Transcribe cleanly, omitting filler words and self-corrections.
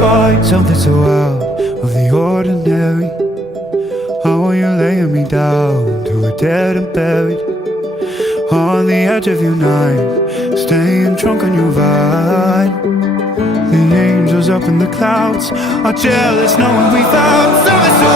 find something so out of the ordinary? How are you laying me down to a dead and buried? On the edge of your night, staying drunk on your vine. The angels up in the clouds are jealous knowing we found something so